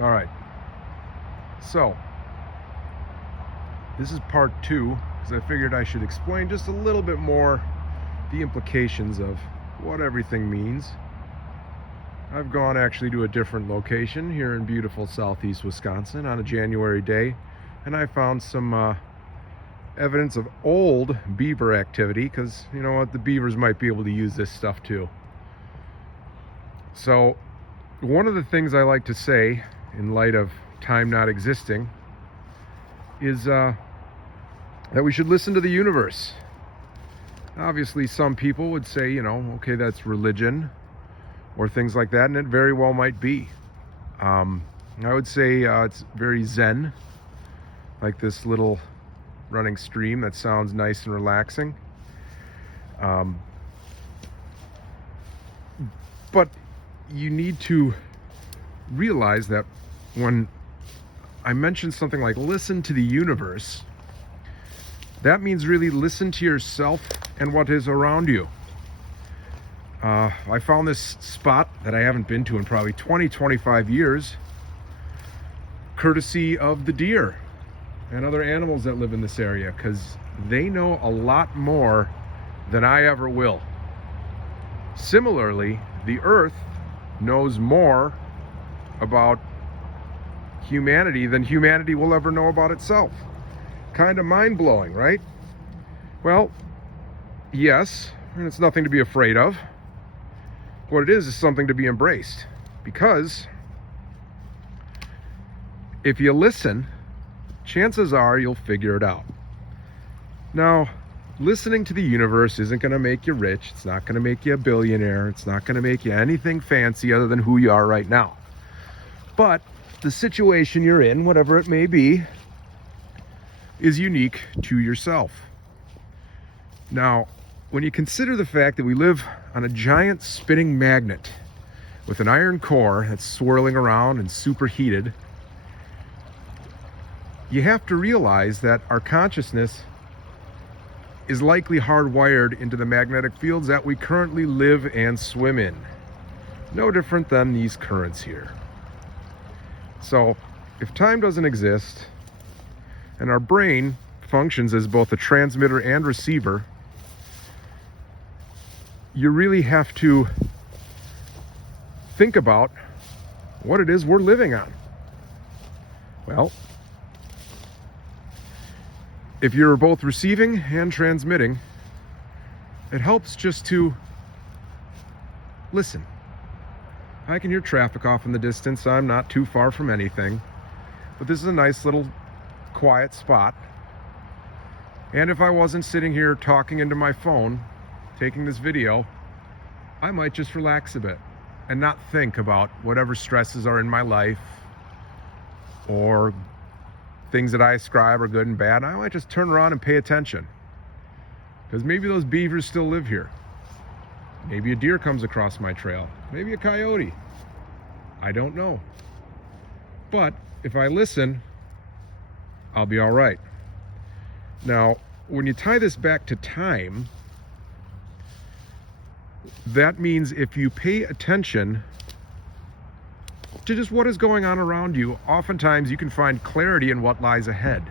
All right. So, this is part 2 because I figured I should explain just a little bit more the implications of what everything means. I've gone actually to a different location here in beautiful southeast Wisconsin on a January day, and I found some evidence of old beaver activity, because you know what, the beavers might be able to use this stuff too. So one of the things I like to say in light of time not existing is that we should listen to the universe. Obviously some people would say, you know, okay, that's religion or things like that, and it very well might be. I would say it's very zen, like this little running stream that sounds nice and relaxing. But you need to realize that when I mention something like listen to the universe, that means really listen to yourself and what is around you. I found this spot that I haven't been to in probably 25 years, courtesy of the deer and other animals that live in this area, because they know a lot more than I ever will. Similarly, the earth knows more about humanity than humanity will ever know about itself. Kind of mind-blowing, right? Well, yes, and it's nothing to be afraid of. What it is something to be embraced, because if you listen, chances are you'll figure it out. Now, listening to the universe isn't going to make you rich. It's not going to make you a billionaire. It's not going to make you anything fancy other than who you are right now. But the situation you're in, whatever it may be, is unique to yourself. Now, when you consider the fact that we live on a giant spinning magnet with an iron core that's swirling around and superheated, you have to realize that our consciousness is likely hardwired into the magnetic fields that we currently live and swim in. No different than these currents here. So, if time doesn't exist, and our brain functions as both a transmitter and receiver, you really have to think about what it is we're living on. Well, if you're both receiving and transmitting, it helps just to listen. I can hear traffic off in the distance. I'm not too far from anything, but this is a nice little quiet spot. And if I wasn't sitting here talking into my phone, taking this video, I might just relax a bit and not think about whatever stresses are in my life or things that I ascribe are good and bad. I might just turn around and pay attention, because maybe those beavers still live here. Maybe a deer comes across my trail. Maybe a coyote. I don't know. But if I listen, I'll be all right. Now, when you tie this back to time, that means if you pay attention to just what is going on around you, oftentimes you can find clarity in what lies ahead.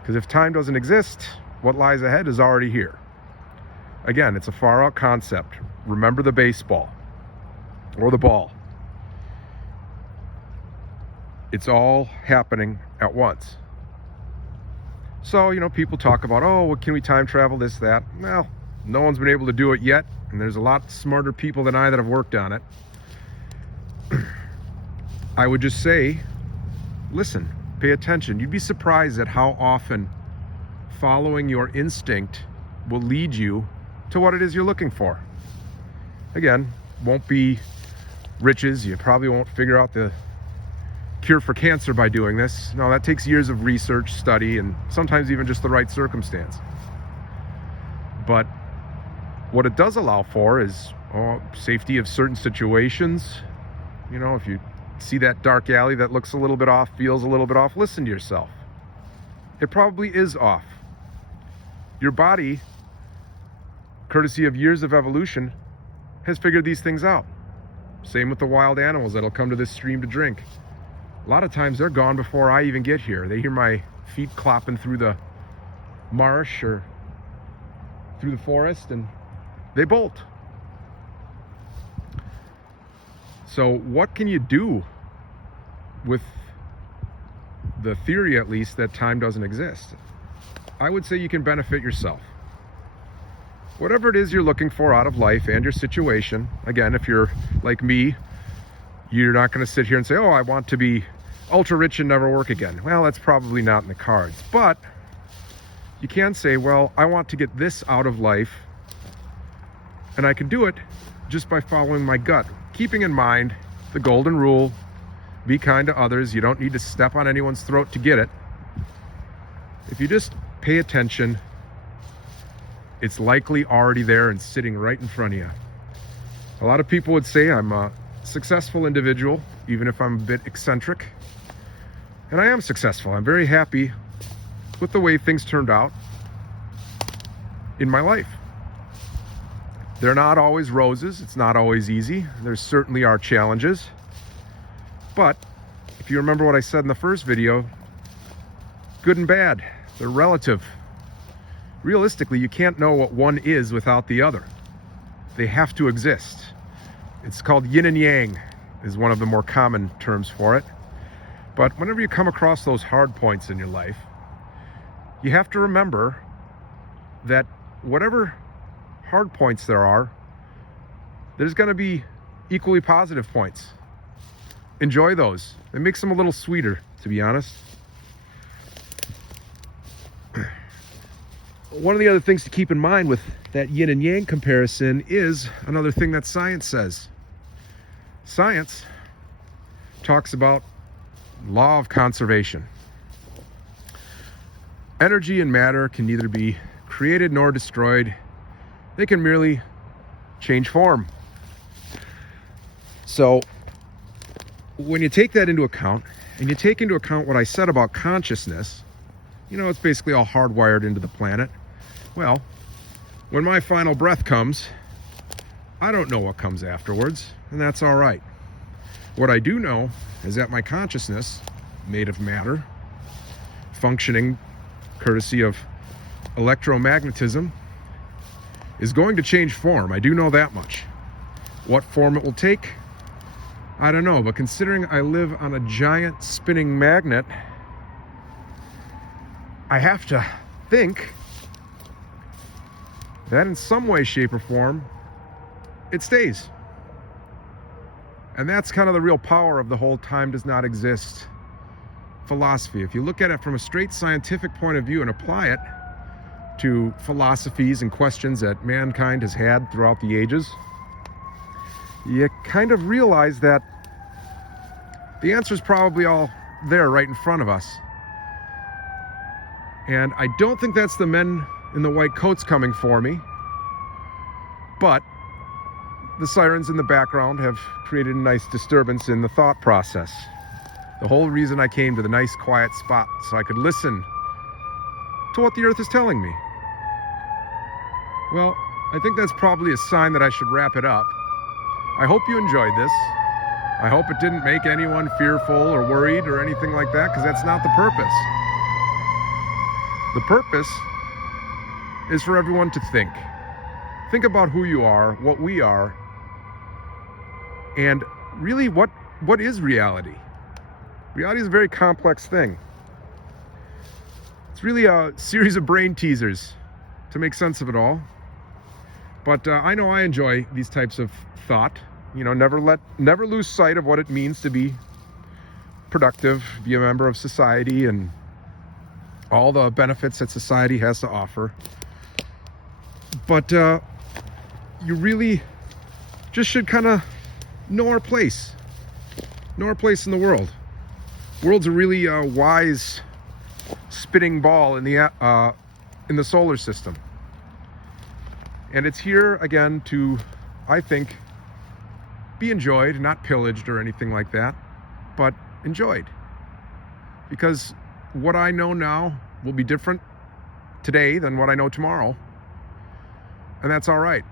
Because if time doesn't exist, what lies ahead is already here. Again, it's a far out concept. Remember the baseball or the ball. It's all happening at once. So, you know, people talk about, oh, well, can we time travel, this, that? Well, no one's been able to do it yet, and there's a lot smarter people than I that have worked on it. I would just say, listen, pay attention. You'd be surprised at how often following your instinct will lead you to what it is you're looking for. Again, won't be riches. You probably won't figure out the cure for cancer by doing this. No, that takes years of research, study, and sometimes even just the right circumstance. But what it does allow for is safety of certain situations. You know, if you see that dark alley that looks a little bit off, feels a little bit off, listen to yourself. It probably is off. Your body, courtesy of years of evolution, has figured these things out. Same with the wild animals that'll come to this stream to drink. A lot of times they're gone before I even get here. They hear my feet clopping through the marsh or through the forest and they bolt. So what can you do with the theory, at least, that time doesn't exist? I would say you can benefit yourself. Whatever it is you're looking for out of life and your situation, again, if you're like me, you're not going to sit here and say, oh, I want to be ultra rich and never work again. Well, that's probably not in the cards. But you can say, well, I want to get this out of life, and I can do it just by following my gut, keeping in mind the golden rule: be kind to others. You don't need to step on anyone's throat to get it. If you just pay attention, it's likely already there and sitting right in front of you. A lot of people would say I'm a successful individual, even if I'm a bit eccentric. And I am successful. I'm very happy with the way things turned out in my life. They're not always roses. It's not always easy. There certainly are challenges. But if you remember what I said in the first video, good and bad, they're relative. Realistically, you can't know what one is without the other. They have to exist. It's called yin and yang, is one of the more common terms for it. But whenever you come across those hard points in your life, you have to remember that whatever hard points there are, there's going to be equally positive points. Enjoy those. It makes them a little sweeter, to be honest. One of the other things to keep in mind with that yin and yang comparison is another thing that science says. Science talks about law of conservation. Energy and matter can neither be created nor destroyed. They can merely change form. So when you take that into account, and you take into account what I said about consciousness, it's basically all hardwired into the planet. Well, when my final breath comes, I don't know what comes afterwards, and that's all right. What I do know is that my consciousness, made of matter, functioning courtesy of electromagnetism, is going to change form. I do know that much. What form it will take, I don't know, but considering I live on a giant spinning magnet, I have to think that in some way, shape, or form, it stays. And that's kind of the real power of the whole time does not exist philosophy. If you look at it from a straight scientific point of view and apply it to philosophies and questions that mankind has had throughout the ages, you kind of realize that the answer is probably all there right in front of us. And I don't think that's the men in the white coats coming for me, but the sirens in the background have created a nice disturbance in the thought process. The whole reason I came to the nice quiet spot, so I could listen to what the earth is telling me. Well, I think that's probably a sign that I should wrap it up. I hope you enjoyed this. I hope it didn't make anyone fearful or worried or anything like that, because that's not the purpose. The purpose is for everyone to think. Think about who you are, what we are, and really what is reality? Reality is a very complex thing. It's really a series of brain teasers to make sense of it all. But I know I enjoy these types of thought. Never lose sight of what it means to be productive, be a member of society, and all the benefits that society has to offer. But you really just should kind of know our place in the world. The world's a really wise spinning ball in the solar system, and it's here again to, I think, be enjoyed, not pillaged or anything like that, but enjoyed. Because what I know now will be different today than what I know tomorrow, and that's all right.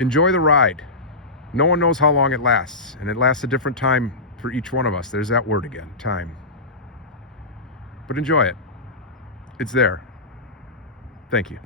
Enjoy the ride. No one knows how long it lasts, and it lasts a different time for each one of us. There's that word again, time. But enjoy it. It's there. Thank you.